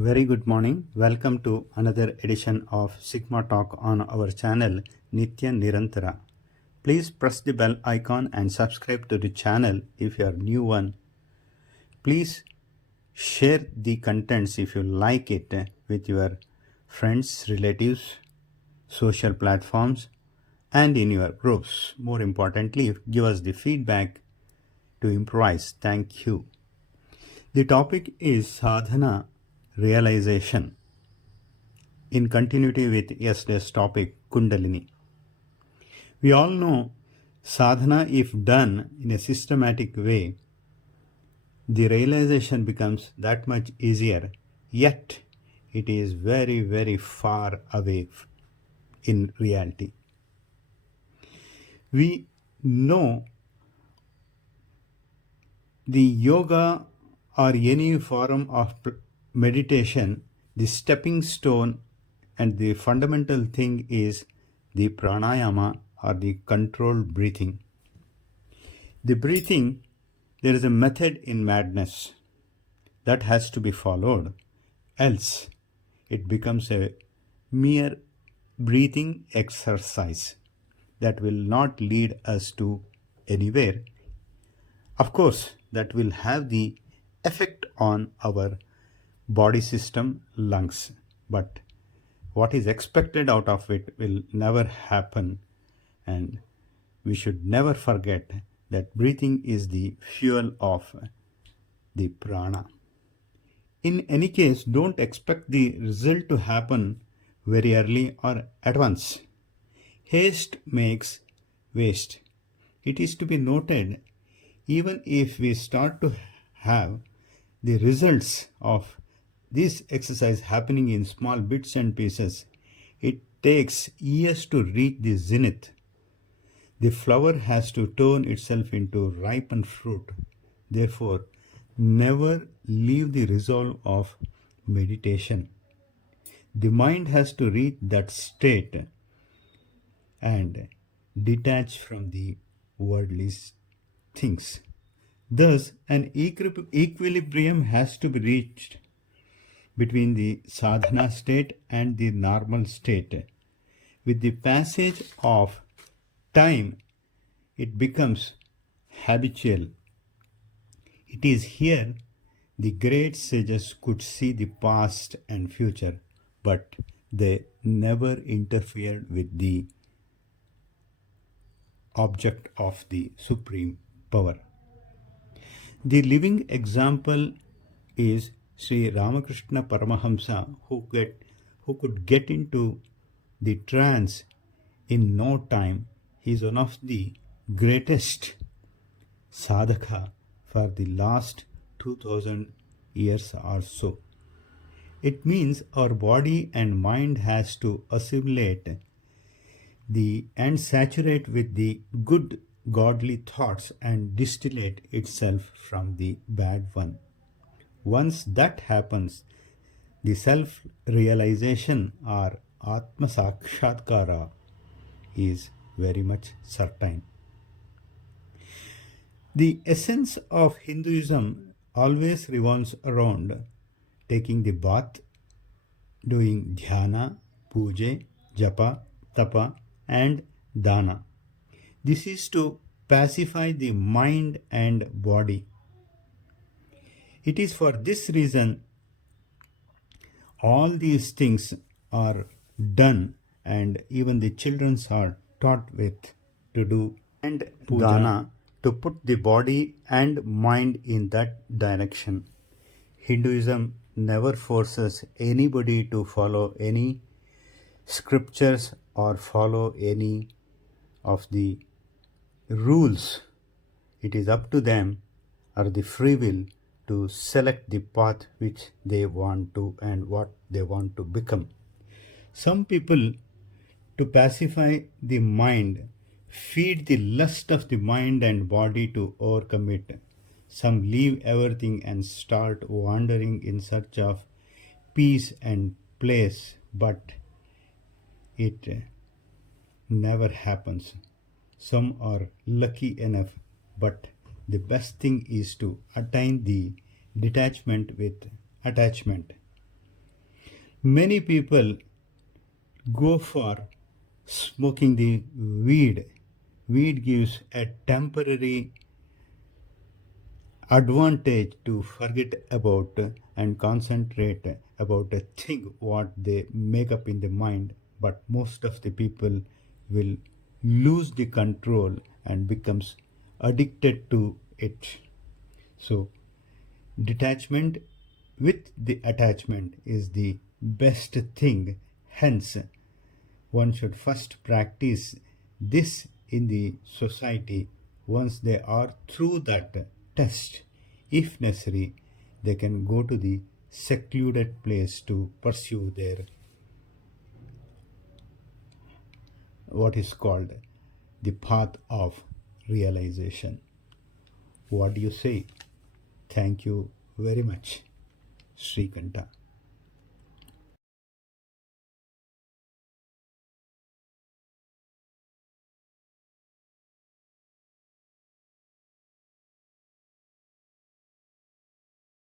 Very good morning. Welcome to another edition of Sigma Talk on our channel NITYA Nirantara. Please press the bell icon and subscribe to the channel if you are new one. Please share the contents if you like it with your friends, relatives, social platforms and in your groups. More importantly, give us the feedback to improvise. Thank you. The topic is sadhana realization. In continuity with yesterday's topic, Kundalini. We all know sadhana, if done in a systematic way, the realization becomes that much easier, yet it is very, very far away in reality. We know the yoga or any form of meditation, the stepping stone and the fundamental thing is the pranayama or the controlled breathing. The breathing, there is a method in madness that has to be followed, else it becomes a mere breathing exercise that will not lead us to anywhere. Of course, that will have the effect on our body system, lungs, but what is expected out of it will never happen, and we should never forget that breathing is the fuel of the prana. In any case, don't expect the result to happen very early or at once. Haste makes waste. It is to be noted, even if we start to have the results of this exercise happening in small bits and pieces, it takes years to reach the zenith. The flower has to turn itself into ripened fruit. Therefore, never leave the resolve of meditation. The mind has to reach that state and detach from the worldly things. Thus, an equilibrium has to be reached between the sadhana state and the normal state. With the passage of time, it becomes habitual. It is here the great sages could see the past and future, but they never interfered with the object of the supreme power. The living example is Sri Ramakrishna Paramahamsa, who could get into the trance in no time. He is one of the greatest sadhaka for the last 2000 years or so. It means our body and mind has to assimilate and saturate with the good godly thoughts and distillate itself from the bad one. Once that happens, the self-realization or Atma Sakshatkara is very much certain. The essence of Hinduism always revolves around taking the bath, doing dhyana, puja, japa, tapa and dana. This is to pacify the mind and body. It is for this reason all these things are done, and even the children are taught with to do and puja, dana, to put the body and mind in that direction. Hinduism never forces anybody to follow any scriptures or follow any of the rules. It is up to them or the free will to select the path which they want to and what they want to become. Some people, to pacify the mind, feed the lust of the mind and body to overcome it. Some leave everything and start wandering in search of peace and place, but it never happens. Some are lucky enough, but the best thing is to attain the detachment with attachment. Many people go for smoking the weed. Weed gives a temporary advantage to forget about and concentrate about a thing what they make up in the mind, but most of the people will lose the control and becomes addicted to it. So detachment with the attachment is the best thing. Hence, one should first practice this in the society. Once they are through that test, if necessary, they can go to the secluded place to pursue their what is called the path of realization. What do you say? Thank you very much, Srikanta.